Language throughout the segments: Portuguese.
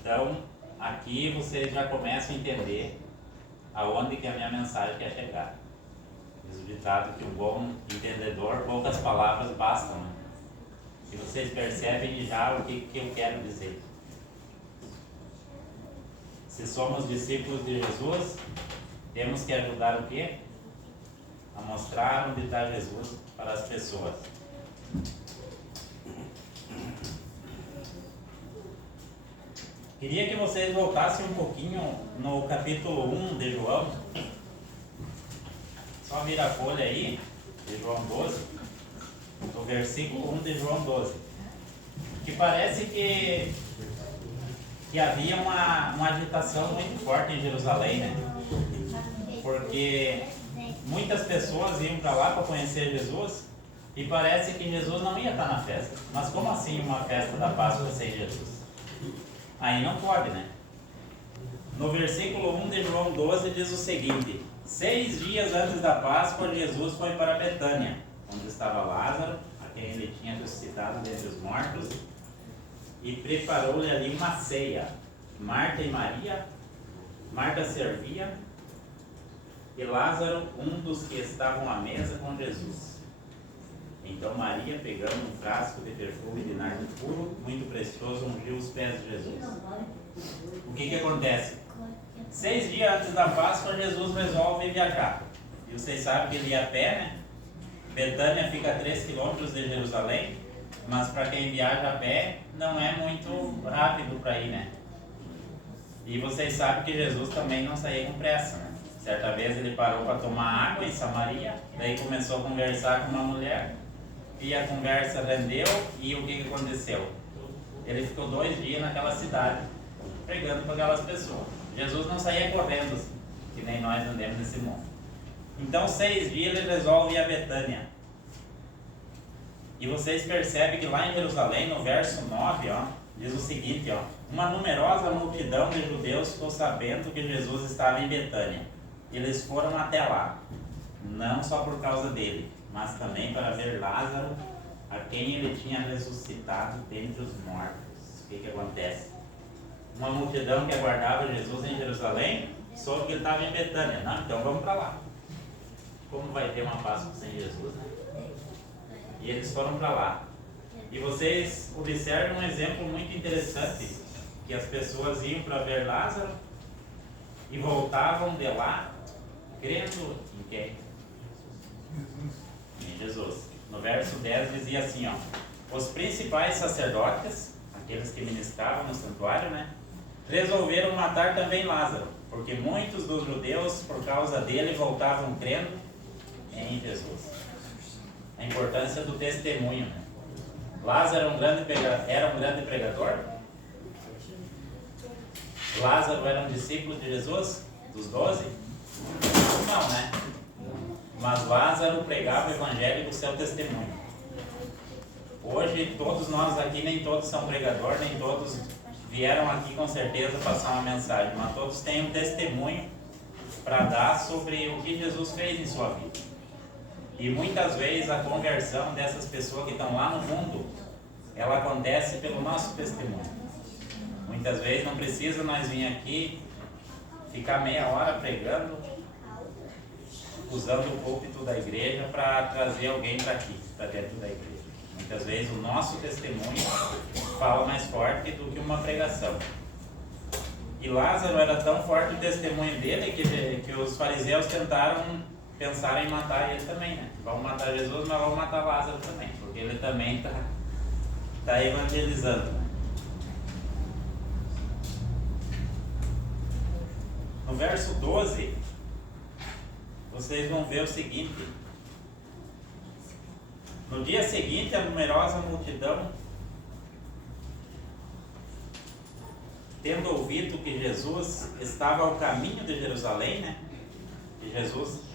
Então, aqui vocês já começam a entender aonde que a minha mensagem quer chegar. Diz o ditado que um bom entendedor, poucas palavras bastam, né? E vocês percebem já o que eu quero dizer. Se somos discípulos de Jesus, temos que ajudar o quê? A mostrar onde está Jesus para as pessoas. Queria que vocês voltassem um pouquinho no capítulo 1 de João. Só vira a folha aí, de João 12, no versículo 1 de João 12. Que parece que havia uma agitação muito forte em Jerusalém, né? Porque muitas pessoas iam para lá para conhecer Jesus e parece que Jesus não ia estar na festa. Mas como assim uma festa da Páscoa sem Jesus? Aí não pode, né? No versículo 1 de João 12 diz o seguinte: 6 dias antes da Páscoa, Jesus foi para Betânia, onde estava Lázaro, a quem ele tinha ressuscitado dentre os mortos, e preparou-lhe ali uma ceia. Marta e Maria, Marta servia, e Lázaro, um dos que estavam à mesa com Jesus. Então Maria, pegando um frasco de perfume de nardo puro, muito precioso, ungiu os pés de Jesus. O que acontece? 6 dias antes da Páscoa, Jesus resolve viajar. E vocês sabem que ele ia a pé, né? Betânia fica a 3 quilômetros de Jerusalém, mas para quem viaja a pé, não é muito rápido para ir, né? E vocês sabem que Jesus também não saía com pressa, né? Certa vez ele parou para tomar água em Samaria, daí começou a conversar com uma mulher, e a conversa rendeu, e o que aconteceu? Ele ficou 2 dias naquela cidade, pregando para aquelas pessoas. Jesus não saía correndo, assim, que nem nós andamos nesse mundo. Então, 6 dias ele resolve ir a Betânia. E vocês percebem que lá em Jerusalém, no verso 9, ó, diz o seguinte, ó: uma numerosa multidão de judeus ficou sabendo que Jesus estava em Betânia. Eles foram até lá, não só por causa dele, mas também para ver Lázaro, a quem ele tinha ressuscitado dentre os mortos. O que acontece? Uma multidão que aguardava Jesus em Jerusalém soube que ele estava em Betânia. Não, então vamos para lá. Como vai ter uma Páscoa sem Jesus, né? E eles foram para lá. E vocês observam um exemplo muito interessante, que as pessoas iam para ver Lázaro e voltavam de lá crendo em quem? Em Jesus. No verso 10 dizia assim, ó: os principais sacerdotes, aqueles que ministravam no santuário, né, resolveram matar também Lázaro, porque muitos dos judeus, por causa dele, voltavam crendo em Jesus. A importância do testemunho, né? Lázaro era um grande pregador? Lázaro era um discípulo de Jesus? Dos 12? Não, né? Mas Lázaro pregava o evangelho do seu testemunho. Hoje, todos nós aqui, nem todos são pregadores, nem todos vieram aqui com certeza passar uma mensagem, mas todos têm um testemunho para dar sobre o que Jesus fez em sua vida. E muitas vezes a conversão dessas pessoas que estão lá no mundo, ela acontece pelo nosso testemunho. Muitas vezes não precisa nós vir aqui, ficar meia hora pregando, usando o púlpito da igreja para trazer alguém para aqui, para dentro da igreja. Muitas vezes o nosso testemunho fala mais forte do que uma pregação. E Lázaro era tão forte o testemunho dele que os fariseus tentaram pensar em matar ele também, né? Vamos matar Jesus, mas vamos matar Lázaro também, porque ele também está evangelizando, né? No verso 12, vocês vão ver o seguinte: no dia seguinte, a numerosa multidão, tendo ouvido que Jesus estava ao caminho de Jerusalém, né? Que Jesus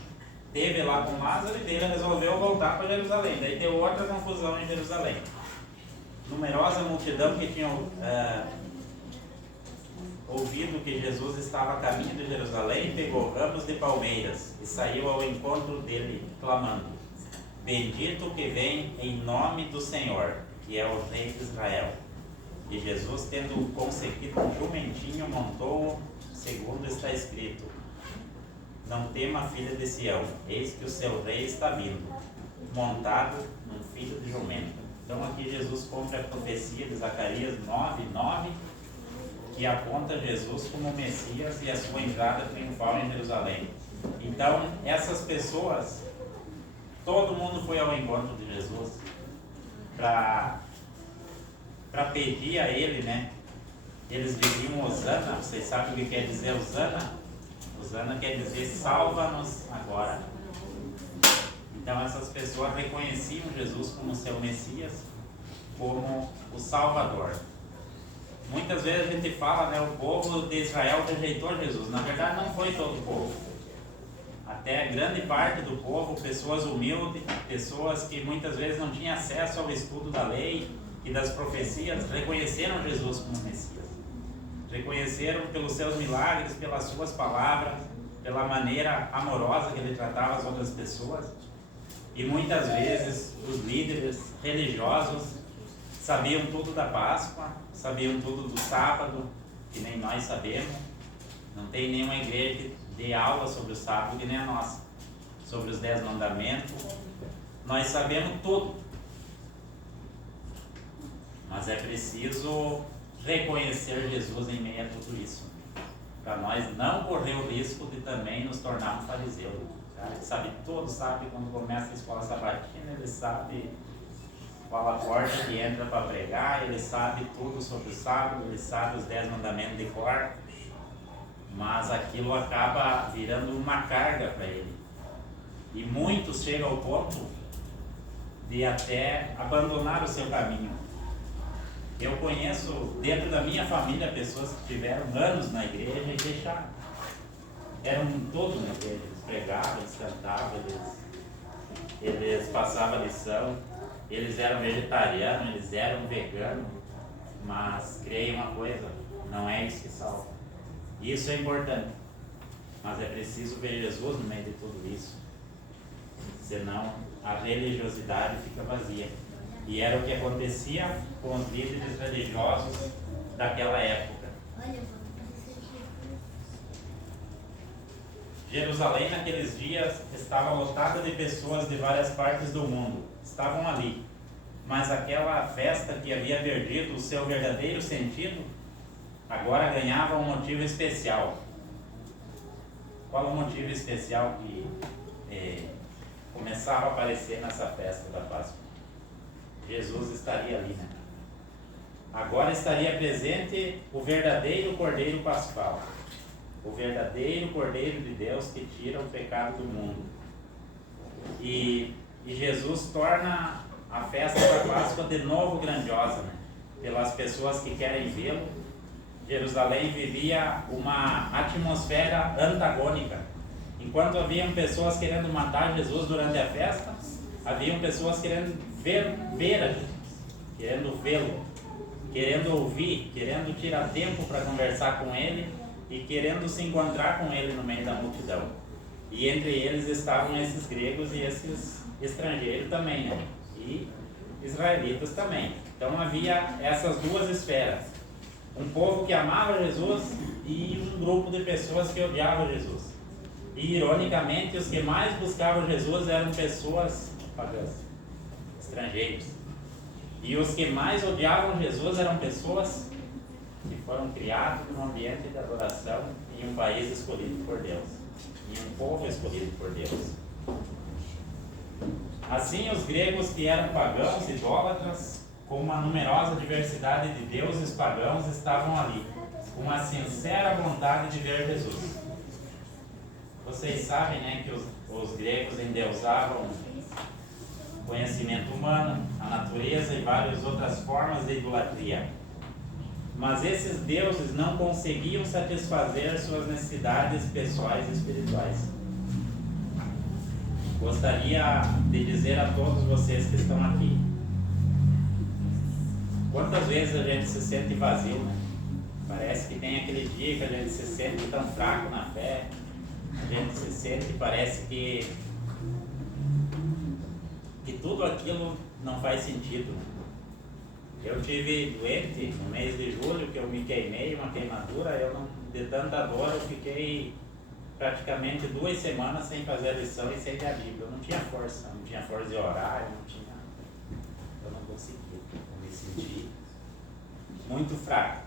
esteve lá com Lázaro e ele resolveu voltar para Jerusalém. Daí deu outra confusão em Jerusalém. Numerosa multidão que tinha ouvido que Jesus estava a caminho de Jerusalém, pegou ramos de palmeiras e saiu ao encontro dele, clamando: bendito que vem em nome do Senhor, que é o Rei de Israel. E Jesus, tendo conseguido um jumentinho, montou, segundo está escrito: não tema, filha de Sião, eis que o seu rei está vindo, montado num filho de jumento. Então aqui Jesus cumpre a profecia de Zacarias 9:9, que aponta Jesus como Messias e a sua entrada triunfal em Jerusalém. Então essas pessoas, todo mundo foi ao encontro de Jesus para pedir a ele, né? Eles diziam Hosana. Vocês sabem o que quer dizer Hosana? Hosana quer dizer salva-nos agora. Então essas pessoas reconheciam Jesus como seu Messias, como o Salvador. Muitas vezes a gente fala, né, o povo de Israel rejeitou Jesus. Na verdade não foi todo o povo. Até grande parte do povo, pessoas humildes, pessoas que muitas vezes não tinham acesso ao estudo da lei e das profecias, reconheceram Jesus como Messias. Reconheceram pelos seus milagres, pelas suas palavras, pela maneira amorosa que ele tratava as outras pessoas. E muitas vezes os líderes religiosos sabiam tudo da Páscoa, sabiam tudo do sábado, que nem nós sabemos. Não tem nenhuma igreja que dê aula sobre o sábado que nem a nossa. Sobre os 10 mandamentos. Nós sabemos tudo. Mas é preciso reconhecer Jesus em meio a tudo isso, para nós não correr o risco de também nos tornar um fariseu. Ele sabe tudo, sabe quando começa a escola sabatina, ele sabe qual a porta que entra para pregar, ele sabe tudo sobre o sábado, ele sabe os 10 mandamentos de cor, mas aquilo acaba virando uma carga para ele. E muitos chegam ao ponto de até abandonar o seu caminho. Eu conheço dentro da minha família pessoas que tiveram anos na igreja e deixaram. Eram todos na igreja, eles pregavam, eles cantavam, eles passavam lição, eles eram vegetarianos, eles eram veganos, mas creia uma coisa, não é isso que salva. Isso é importante, mas é preciso ver Jesus no meio de tudo isso, senão a religiosidade fica vazia. E era o que acontecia com os líderes religiosos daquela época. Jerusalém naqueles dias estava lotada de pessoas de várias partes do mundo. Estavam ali. Mas aquela festa que havia perdido o seu verdadeiro sentido, agora ganhava um motivo especial. Qual o motivo especial que começava a aparecer nessa festa da Páscoa? Jesus estaria ali, né? Agora estaria presente o verdadeiro Cordeiro Pascual, o verdadeiro Cordeiro de Deus que tira o pecado do mundo. E Jesus torna a festa da Páscoa de novo grandiosa, né? Pelas pessoas que querem vê-lo. Jerusalém vivia uma atmosfera antagônica. Enquanto haviam pessoas querendo matar Jesus durante a festa, haviam pessoas querendo ver a Jesus, querendo vê-lo, querendo ouvir, querendo tirar tempo para conversar com ele e querendo se encontrar com ele no meio da multidão. E entre eles estavam esses gregos e esses estrangeiros também, né? E israelitas também. Então havia essas duas esferas. Um povo que amava Jesus e um grupo de pessoas que odiavam Jesus. E ironicamente, os que mais buscavam Jesus eram pessoas pagãs, estrangeiros. E os que mais odiavam Jesus eram pessoas que foram criados num ambiente de adoração em um país escolhido por Deus, em um povo escolhido por Deus. Assim, os gregos que eram pagãos, idólatras, com uma numerosa diversidade de deuses pagãos, estavam ali, com uma sincera vontade de ver Jesus. Vocês sabem, né, que os gregos endeusavam o conhecimento humano, a natureza e várias outras formas de idolatria. Mas esses deuses não conseguiam satisfazer suas necessidades pessoais e espirituais. Gostaria de dizer a todos vocês que estão aqui, quantas vezes a gente se sente vazio, né? Parece que tem aquele dia que a gente se sente tão fraco na fé, a gente se sente, parece que tudo aquilo não faz sentido, né? Eu tive doente no mês de julho, que eu me queimei, uma queimadura, de tanta dor eu fiquei praticamente 2 semanas sem fazer a lição e sem ler a Bíblia. Eu não tinha força de orar, eu não conseguia, eu me senti muito fraco.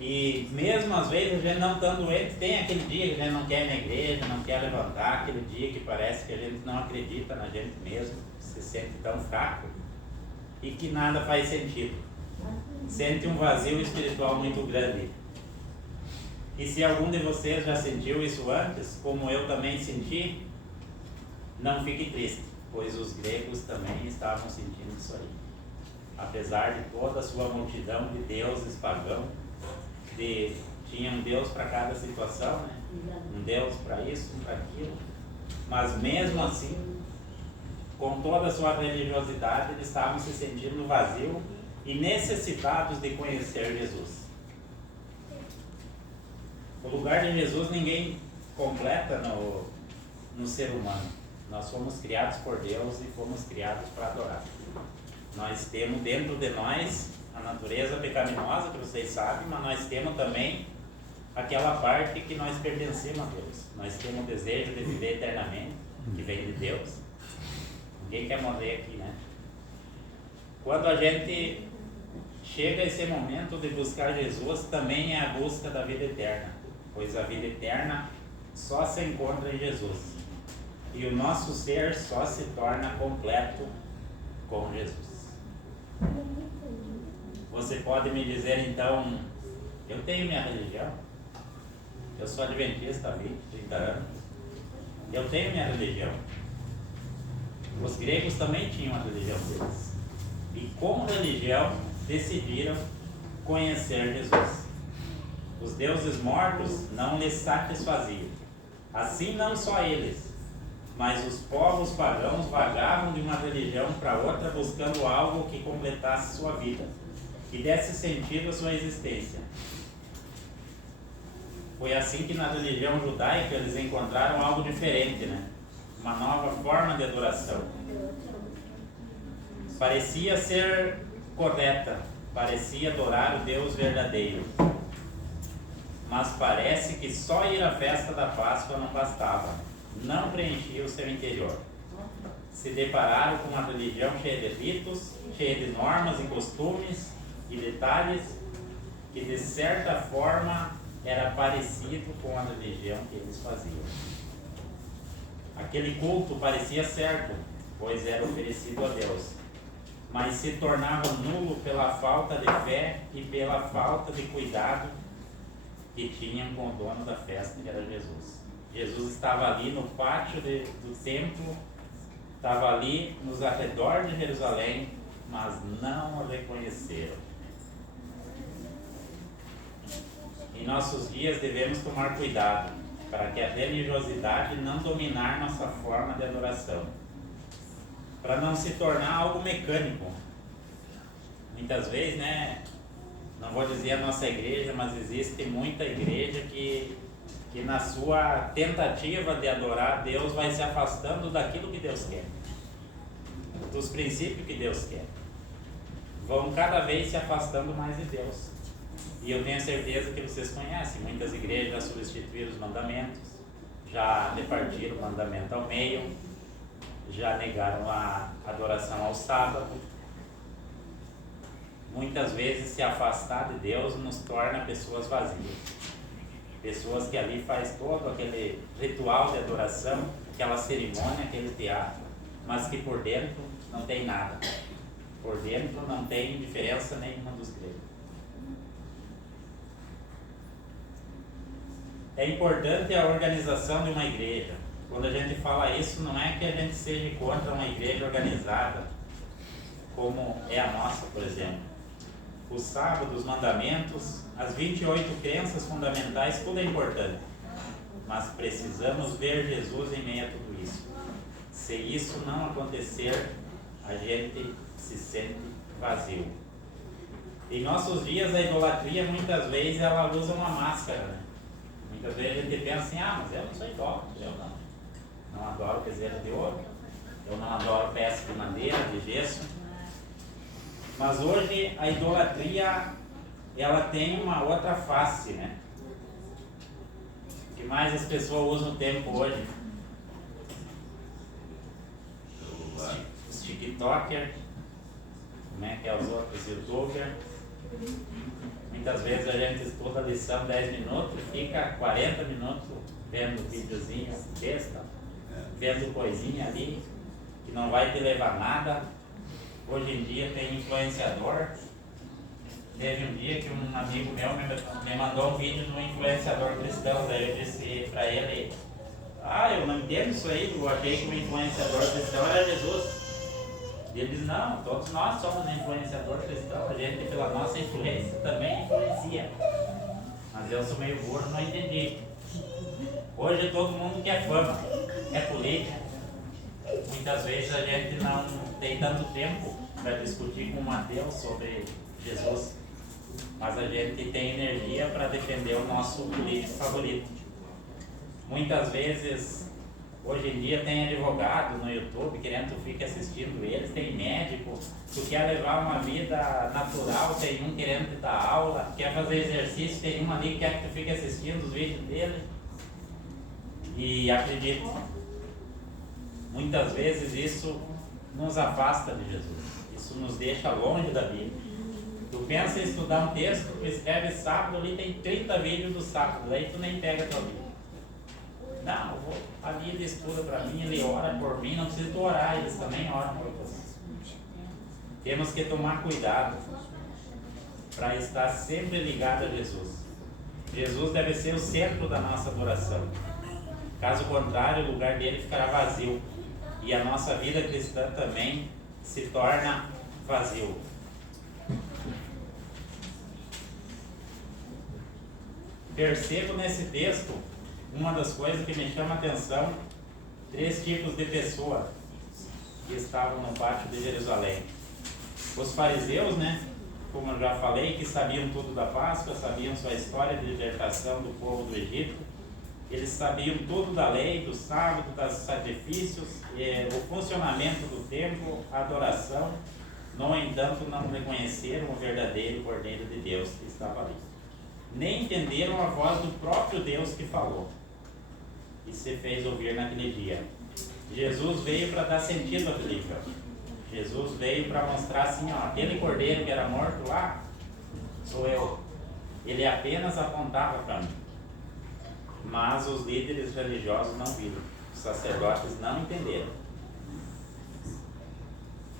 E mesmo às vezes a gente não estando doente, tem aquele dia que a gente não quer ir na igreja, não quer levantar, aquele dia que parece que a gente não acredita na gente mesmo, se sente tão fraco e que nada faz sentido. Sente um vazio espiritual muito grande. E se algum de vocês já sentiu isso antes, como eu também senti, não fique triste, pois os gregos também estavam sentindo isso aí. Apesar de toda a sua multidão de deuses pagãos, tinha um Deus para cada situação, né? Um Deus para isso, um para aquilo, mas mesmo assim, com toda a sua religiosidade, eles estavam se sentindo vazio e necessitados de conhecer Jesus. O lugar de Jesus ninguém completa no ser humano. Nós fomos criados por Deus e fomos criados para adorar. Nós temos dentro de nós a natureza pecaminosa, que vocês sabem, mas nós temos também aquela parte que nós pertencemos a Deus. Nós temos o desejo de viver eternamente, que vem de Deus. Ninguém quer morrer aqui, né? Quando a gente chega a esse momento de buscar Jesus, também é a busca da vida eterna, pois a vida eterna só se encontra em Jesus. E o nosso ser só se torna completo com Jesus. Você pode me dizer então, eu tenho minha religião, eu sou adventista há 20, 30 anos, eu tenho minha religião. Os gregos também tinham a religião deles. E como religião decidiram conhecer Jesus. Os deuses mortos não lhes satisfaziam. Assim não só eles, mas os povos pagãos vagavam de uma religião para outra buscando algo que completasse sua vida, que desse sentido à sua existência. Foi assim que na religião judaica eles encontraram algo diferente, né? Uma nova forma de adoração. Parecia ser correta, parecia adorar o Deus verdadeiro. Mas parece que só ir à festa da Páscoa não bastava, não preenchia o seu interior. Se depararam com uma religião cheia de ritos, cheia de normas e costumes e detalhes, que de certa forma era parecido com a religião que eles faziam. Aquele culto parecia certo, pois era oferecido a Deus, mas se tornava nulo pela falta de fé e pela falta de cuidado que tinham com o dono da festa, que era Jesus. Jesus estava ali no pátio do templo, estava ali nos arredores de Jerusalém, mas não o reconheceram. Em nossos dias devemos tomar cuidado para que a religiosidade não dominar nossa forma de adoração, para não se tornar algo mecânico. Muitas vezes, né, não vou dizer a nossa igreja, mas existe muita igreja que na sua tentativa de adorar Deus vai se afastando daquilo que Deus quer, dos princípios que Deus quer. Vão cada vez se afastando mais de Deus. E eu tenho certeza que vocês conhecem, muitas igrejas já substituíram os mandamentos, já repartiram o mandamento ao meio, já negaram a adoração ao sábado. Muitas vezes se afastar de Deus nos torna pessoas vazias. Pessoas que ali faz todo aquele ritual de adoração, aquela cerimônia, aquele teatro, mas que por dentro não tem nada. Por dentro não tem diferença nenhuma dos gregos. É importante a organização de uma igreja. Quando a gente fala isso, não é que a gente seja contra uma igreja organizada, como é a nossa, por exemplo. O sábado, os mandamentos, as 28 crenças fundamentais, tudo é importante. Mas precisamos ver Jesus em meio a tudo isso. Se isso não acontecer, a gente se sente vazio. Em nossos dias, a idolatria, muitas vezes, ela usa uma máscara, né? Muitas vezes a gente pensa assim, mas eu não sou idólatra, eu não adoro bezerro de ouro, eu não adoro peça de madeira, de gesso. Mas hoje a idolatria, ela tem uma outra face, né? O que mais as pessoas usam o tempo hoje? Os TikTokers, né, que é os outros YouTubers. Muitas vezes a gente estuda a lição 10 minutos e fica 40 minutos vendo videozinho besta, vendo coisinha ali que não vai te levar a nada. Hoje em dia tem influenciador. Teve um dia que um amigo meu me mandou um vídeo de um influenciador cristão, daí eu disse para ele: eu não entendo isso aí, eu achei que o influenciador cristão era Jesus. E ele diz: não, todos nós somos influenciador cristão, a gente pela nossa influência também influencia. Mas eu sou meio burro, não entendi. Hoje todo mundo quer fama, quer política. Muitas vezes a gente não tem tanto tempo para discutir com o Mateus sobre Jesus, mas a gente tem energia para defender o nosso político favorito. Muitas vezes, hoje em dia, tem advogado no YouTube querendo que tu fique assistindo eles, tem médico, tu quer levar uma vida natural, tem um querendo te dar aula, quer fazer exercício, tem um ali que quer que tu fique assistindo os vídeos dele. E acredito, muitas vezes isso nos afasta de Jesus, isso nos deixa longe da Bíblia. Tu pensa em estudar um texto, tu escreve sábado, ali tem 30 vídeos do sábado, daí tu nem pega a tua Bíblia. Não, eu vou, ali ele estuda para mim, ele ora por mim, não precisa tu orar, eles também oram por você. Temos que tomar cuidado para estar sempre ligado a Jesus. Jesus deve ser o centro da nossa adoração. Caso contrário, o lugar dele ficará vazio. E a nossa vida cristã também se torna vazio. Percebo nesse texto uma das coisas que me chama a atenção: 3 tipos de pessoas que estavam no pátio de Jerusalém. Os fariseus, né, como eu já falei, que sabiam tudo da Páscoa, sabiam sua história de libertação do povo do Egito. Eles sabiam tudo da lei, do sábado, dos sacrifícios, o funcionamento do templo, a adoração. No entanto, não reconheceram o verdadeiro Cordeiro de Deus que estava ali. Nem entenderam a voz do próprio Deus que falou e se fez ouvir naquele dia. Jesus veio para dar sentido àquele livro. Jesus veio para mostrar assim, aquele cordeiro que era morto lá, sou eu. Ele apenas apontava para mim. Mas os líderes religiosos não viram, os sacerdotes não entenderam.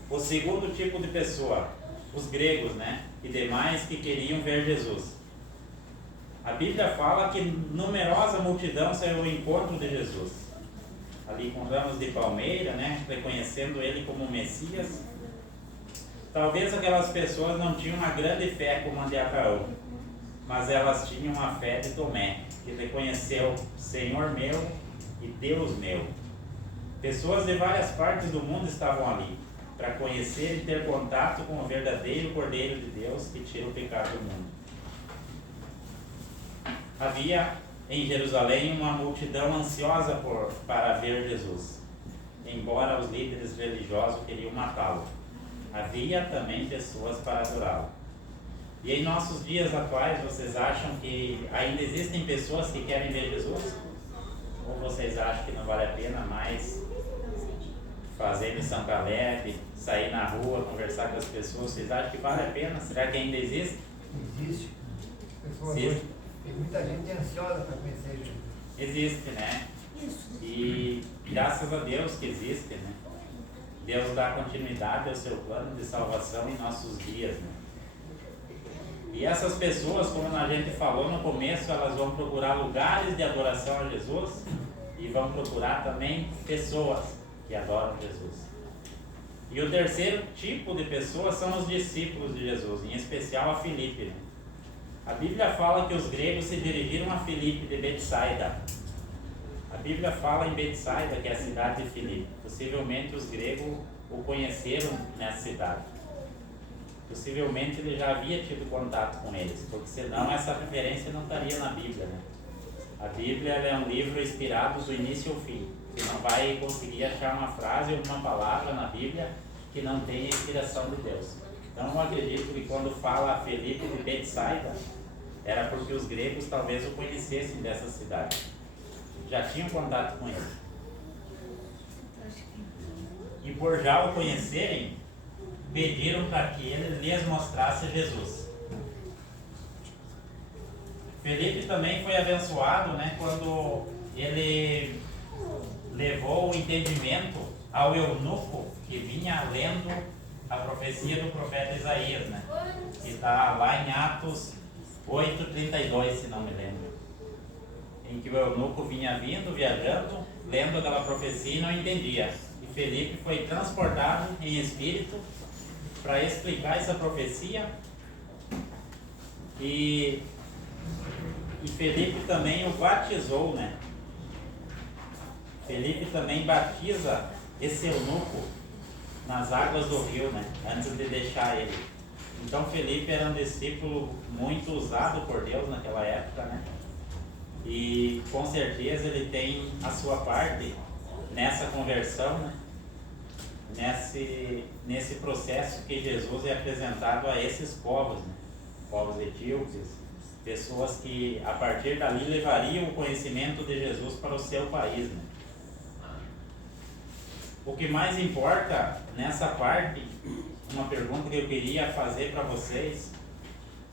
O segundo tipo de pessoa, os gregos, né, e demais que queriam ver Jesus. A Bíblia fala que numerosa multidão saiu ao encontro de Jesus, ali com ramos de palmeira, né, reconhecendo ele como Messias. Talvez aquelas pessoas não tinham uma grande fé como a de Abraão, mas elas tinham a fé de Tomé, que reconheceu Senhor meu e Deus meu. Pessoas de várias partes do mundo estavam ali para conhecer e ter contato com o verdadeiro Cordeiro de Deus que tira o pecado do mundo. Havia em Jerusalém uma multidão ansiosa para ver Jesus, embora os líderes religiosos queriam matá-lo. Havia também pessoas para adorá-lo. E em nossos dias atuais, vocês acham que ainda existem pessoas que querem ver Jesus? Ou vocês acham que não vale a pena mais fazer missão leve, sair na rua, conversar com as pessoas? Vocês acham que vale a pena? Será que ainda existe? Existe. Pessoas hoje, tem muita gente ansiosa para conhecer Jesus. Existe, né? E graças a Deus que existe, né? Deus dá continuidade ao seu plano de salvação em nossos dias, né? E essas pessoas, como a gente falou no começo, elas vão procurar lugares de adoração a Jesus e vão procurar também pessoas que adoram Jesus. E o terceiro tipo de pessoas são os discípulos de Jesus, em especial a Filipe, né? A Bíblia fala que os gregos se dirigiram a Filipe de Betsaida. A Bíblia fala em Betsaida, que é a cidade de Filipe. Possivelmente os gregos o conheceram nessa cidade. Possivelmente ele já havia tido contato com eles, porque senão essa referência não estaria na Bíblia, né? A Bíblia é um livro inspirado do início ao fim. Você não vai conseguir achar uma frase ou uma palavra na Bíblia que não tenha inspiração de Deus. Então eu acredito que quando fala Felipe de Betsaida, era porque os gregos talvez o conhecessem dessa cidade. Já tinham contato com ele. E por já o conhecerem, pediram para que ele lhes mostrasse Jesus. Felipe também foi abençoado, né, quando ele levou o entendimento ao eunuco que vinha lendo a profecia do profeta Isaías, né, que está lá em Atos 8:32, se não me lembro, em que o eunuco vinha viajando, lendo aquela profecia e não entendia. E Felipe foi transportado em espírito para explicar essa profecia. E Felipe também o batizou, né? Felipe também batiza esse eunuco nas águas do rio, né? Antes de deixar ele. Então Felipe era um discípulo muito usado por Deus naquela época, né? E com certeza ele tem a sua parte nessa conversão, né? Nesse processo que Jesus é apresentado a esses povos, né? Povos etíopes, pessoas que a partir dali levariam o conhecimento de Jesus para o seu país, né? O que mais importa nessa parte, uma pergunta que eu queria fazer para vocês: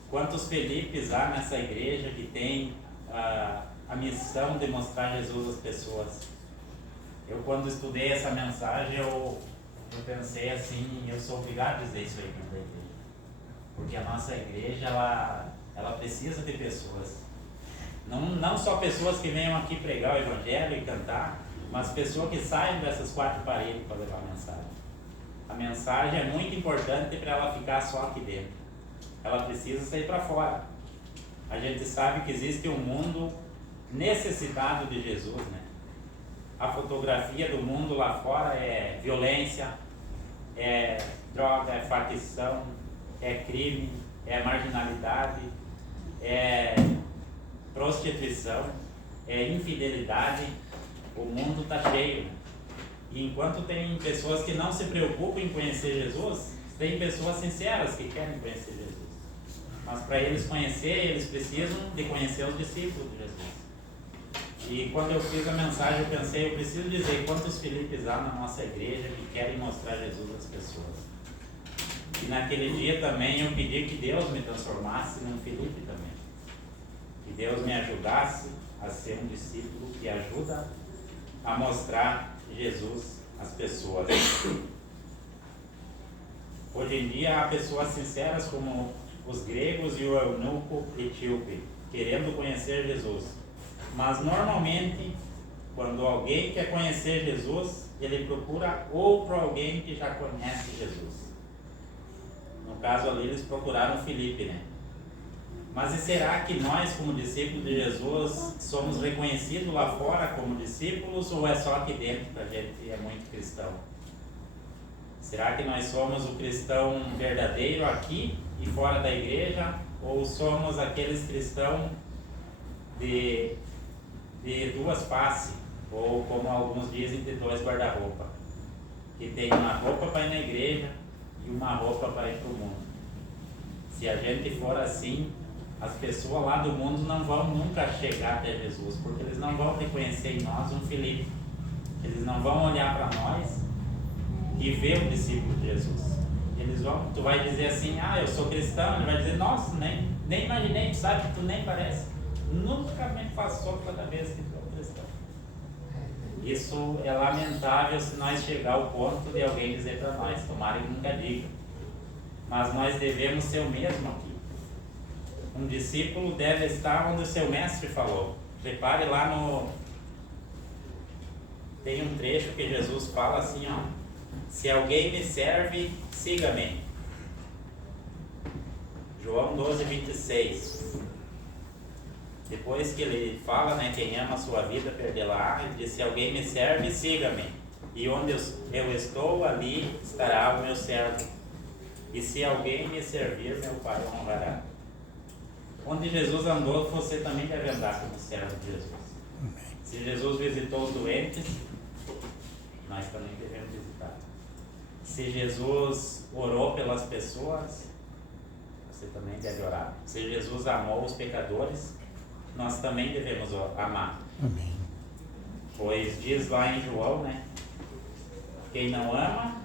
quantos Felipes há nessa igreja que tem a missão de mostrar Jesus às pessoas? Eu, quando estudei essa mensagem, eu pensei assim, eu sou obrigado a dizer isso aí para a igreja, porque a nossa igreja, ela precisa de pessoas, não só pessoas que venham aqui pregar o evangelho e cantar, mas pessoas que saiam dessas quatro paredes para levar a mensagem. A mensagem é muito importante para ela ficar só aqui dentro, ela precisa sair para fora. A gente sabe que existe um mundo necessitado de Jesus, né? A fotografia do mundo lá fora é violência, é droga, é facção, é crime, é marginalidade, é prostituição, é infidelidade. O mundo está cheio, né? E enquanto tem pessoas que não se preocupam em conhecer Jesus, tem pessoas sinceras que querem conhecer Jesus. Mas para eles conhecerem, eles precisam de conhecer os discípulos de Jesus. E quando eu fiz a mensagem, eu pensei, eu preciso dizer quantos Filipes há na nossa igreja que querem mostrar Jesus às pessoas. E naquele dia também eu pedi que Deus me transformasse num Felipe também. Que Deus me ajudasse a ser um discípulo que ajuda a mostrar Jesus às pessoas. Hoje em dia há pessoas sinceras como os gregos e o eunuco etíope, querendo conhecer Jesus. Mas normalmente, quando alguém quer conhecer Jesus, ele procura outro alguém que já conhece Jesus. No caso ali, eles procuraram Felipe, né? Mas e será que nós, como discípulos de Jesus, somos reconhecidos lá fora como discípulos, ou é só aqui dentro que a gente é muito cristão? Será que nós somos o cristão verdadeiro aqui e fora da igreja, ou somos aqueles cristãos de duas faces, ou como alguns dizem, de dois guarda-roupa, que tem uma roupa para ir na igreja e uma roupa para ir para o mundo? Se a gente for assim, as pessoas lá do mundo não vão nunca chegar até Jesus, porque eles não vão reconhecer em nós um Felipe. Eles não vão olhar para nós e ver o discípulo de Jesus. Tu vai dizer assim, eu sou cristão, ele vai dizer, nossa, nem imaginei, sabe que tu nem parece. Nunca me passou pela cabeça que tu é um cristão. Isso é lamentável se nós chegar ao ponto de alguém dizer para nós, tomara que nunca diga. Mas nós devemos ser o mesmo aqui. Um discípulo deve estar onde o seu mestre falou. Repare lá tem um trecho que Jesus fala assim, se alguém me serve, siga-me. João 12:26. Depois que ele fala, né, quem ama a sua vida perdê-la, ele diz, se alguém me serve, siga-me. E onde eu estou, ali estará o meu servo. E se alguém me servir, meu Pai o honrará. Onde Jesus andou, você também deve andar como servo de Jesus. Se Jesus visitou os doentes, nós também devemos visitar. Se Jesus orou pelas pessoas, você também deve orar. Se Jesus amou os pecadores, nós também devemos amar. Amém. Pois diz lá em João, né? Quem não ama,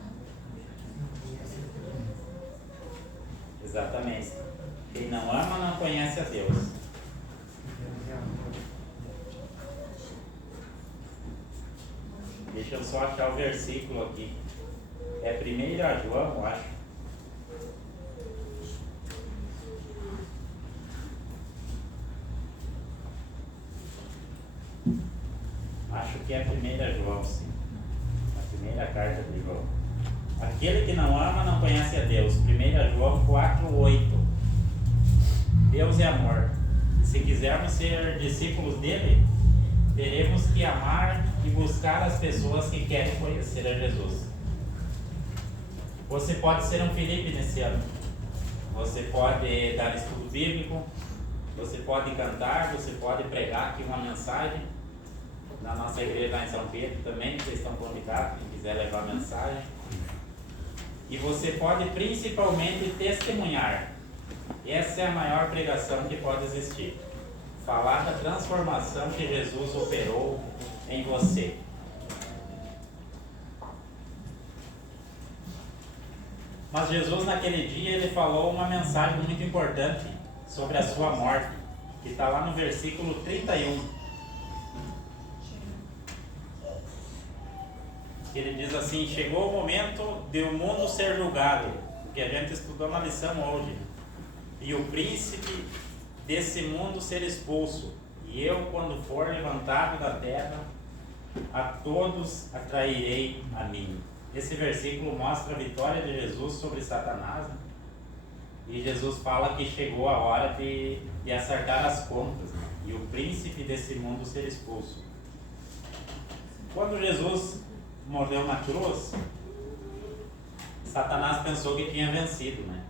exatamente. Quem não ama não conhece a Deus. Deixa eu só achar o versículo aqui. É 1 João, eu acho. Acho que é 1 João, sim. A primeira carta de João. Aquele que não ama não conhece a Deus. 1 João 4:8. Deus é amor. Se quisermos ser discípulos dele, teremos que amar e buscar as pessoas que querem conhecer a Jesus. Você pode ser um Felipe nesse ano. Você pode dar estudo bíblico. Você pode cantar. Você pode pregar aqui uma mensagem. Na nossa igreja lá em São Pedro também, vocês estão convidados, quem quiser levar a mensagem. E você pode principalmente testemunhar. Essa é a maior pregação que pode existir. Falar da transformação que Jesus operou em você. Mas Jesus naquele dia ele falou uma mensagem muito importante sobre a sua morte, que está lá no versículo 31. Ele diz assim: chegou o momento de o mundo ser julgado, que a gente estudou na lição hoje, e o príncipe desse mundo ser expulso, e eu, quando for levantado da terra, a todos atrairei a mim. Esse versículo mostra a vitória de Jesus sobre Satanás, né? E Jesus fala que chegou a hora de acertar as contas, né? E o príncipe desse mundo ser expulso. Quando Jesus morreu na cruz, Satanás pensou que tinha vencido, né?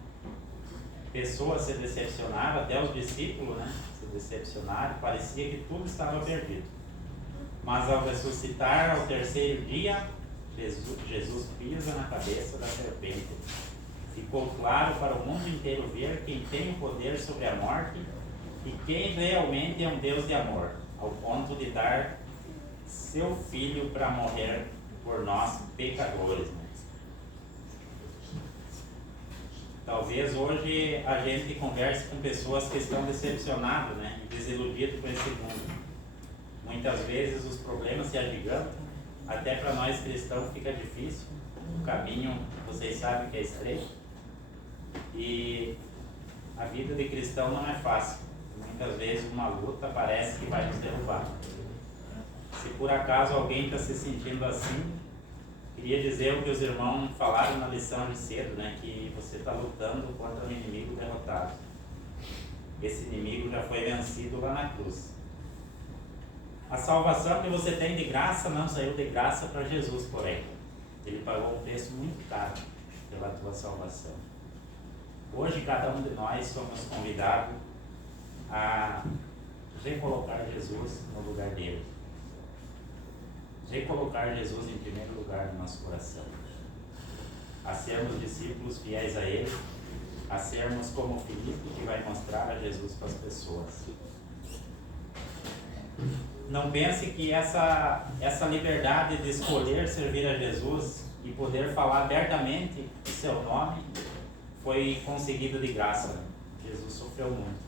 Pessoas se decepcionaram, até os discípulos, né? Se decepcionaram, parecia que tudo estava perdido. Mas ao ressuscitar ao terceiro dia, Jesus pisa na cabeça da serpente. Ficou claro para o mundo inteiro ver quem tem o poder sobre a morte e quem realmente é um Deus de amor, ao ponto de dar seu filho para morrer por nós pecadores, né? Talvez hoje a gente converse com pessoas que estão decepcionadas, né? E desiludidas com esse mundo. Muitas vezes os problemas se agigantam, até para nós cristãos fica difícil. O caminho, vocês sabem que é estreito. E a vida de cristão não é fácil. Muitas vezes uma luta parece que vai nos derrubar. Se por acaso alguém está se sentindo assim, queria dizer o que os irmãos falaram na lição de cedo, né? Que você está lutando contra um inimigo derrotado. Esse inimigo já foi vencido lá na cruz. A salvação que você tem de graça não saiu de graça para Jesus, porém. Ele pagou um preço muito caro pela tua salvação. Hoje cada um de nós somos convidados a recolocar Jesus no lugar dele. Recolocar Jesus em primeiro lugar no nosso coração, a sermos discípulos fiéis a Ele, a sermos como Filipe, que vai mostrar a Jesus para as pessoas. Não pense que essa liberdade de escolher servir a Jesus e poder falar abertamente o seu nome foi conseguida de graça. Jesus sofreu muito.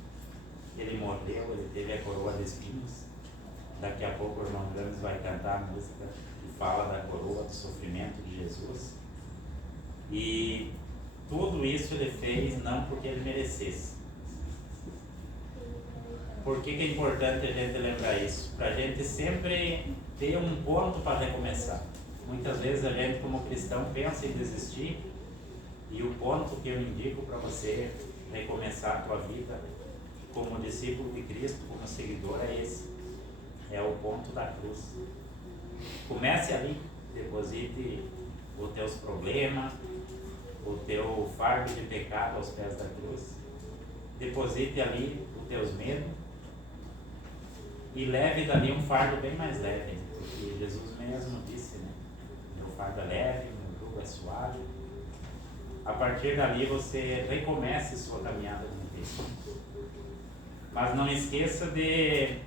Ele morreu, ele teve a coroa de espinhos. Daqui a pouco o irmão Grandes vai cantar a música que fala da coroa do sofrimento de Jesus. E tudo isso ele fez não porque ele merecesse. Por que é importante a gente lembrar isso? Para a gente sempre ter um ponto para recomeçar. Muitas vezes a gente como cristão pensa em desistir, e o ponto que eu indico para você recomeçar a tua vida como discípulo de Cristo, como seguidor, é esse. É o ponto da cruz. Comece ali, deposite os teus problemas, o teu fardo de pecado aos pés da cruz. Deposite ali os teus medos e leve dali um fardo bem mais leve, porque Jesus mesmo disse, né? Meu fardo é leve, meu jugo é suave. A partir dali você recomece sua caminhada com Cristo. Mas não esqueça de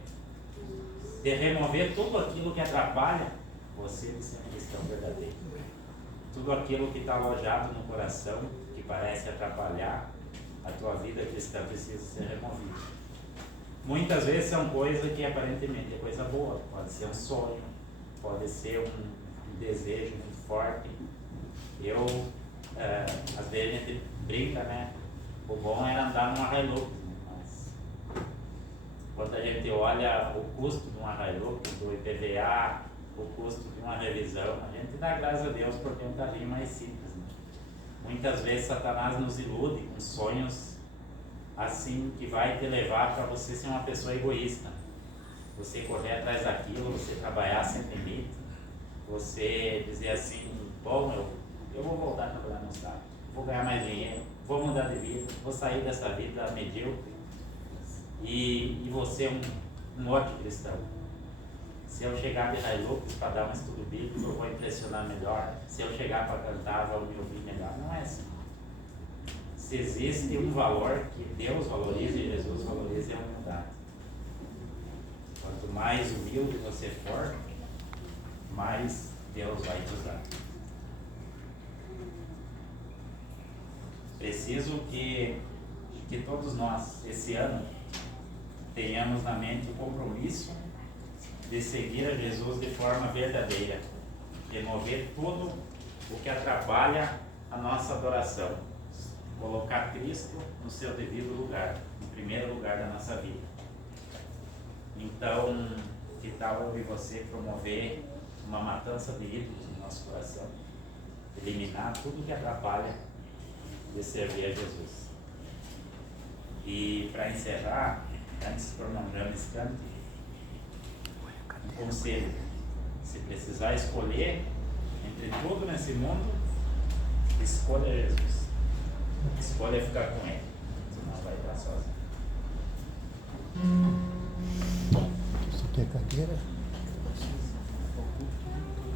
remover tudo aquilo que atrapalha você de ser um cristão verdadeiro. Tudo aquilo que está alojado no coração, que parece atrapalhar a tua vida cristã, precisa ser removido. Muitas vezes são coisas que aparentemente é coisa boa. Pode ser um sonho, pode ser um desejo muito forte. Às vezes a gente brinca, né? O bom era andar numa Hilux, mas quando a gente olha o custo de uma Hilux, do IPVA, o custo de uma revisão, a gente dá graças a Deus por ter um carrinho mais simples. Né? Muitas vezes Satanás nos ilude com sonhos assim que vai te levar para você ser uma pessoa egoísta. Você correr atrás daquilo, você trabalhar sem limite, você dizer assim, bom, eu vou voltar a trabalhar no Estado, vou ganhar mais dinheiro, vou mudar de vida, vou sair dessa vida medíocre e vou ser um ótimo cristão. Se eu chegar de Hilux para dar um estudo bíblico, eu vou impressionar melhor. Se eu chegar para cantar, vão me ouvir melhor. Não é assim. Se existe um valor que Deus valoriza e Jesus valoriza, é a humildade. Quanto mais humilde você for, mais Deus vai te usar. Preciso que todos nós, esse ano, tenhamos na mente o compromisso de seguir a Jesus de forma verdadeira, remover tudo o que atrapalha a nossa adoração, colocar Cristo no seu devido lugar, no primeiro lugar da nossa vida. Então, que tal eu e você promover uma matança de ídolos no nosso coração, eliminar tudo que atrapalha de servir a Jesus. E para encerrar, antes de prolongar esse canto, um conselho: se precisar escolher entre tudo nesse mundo, escolha Jesus. Escolha ficar com Ele, senão vai estar sozinho. Você quer cadeira?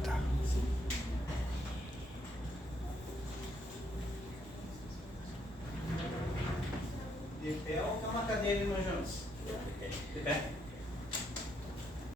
Tá. De pé ou quer uma cadeira, irmão Jones? De pé.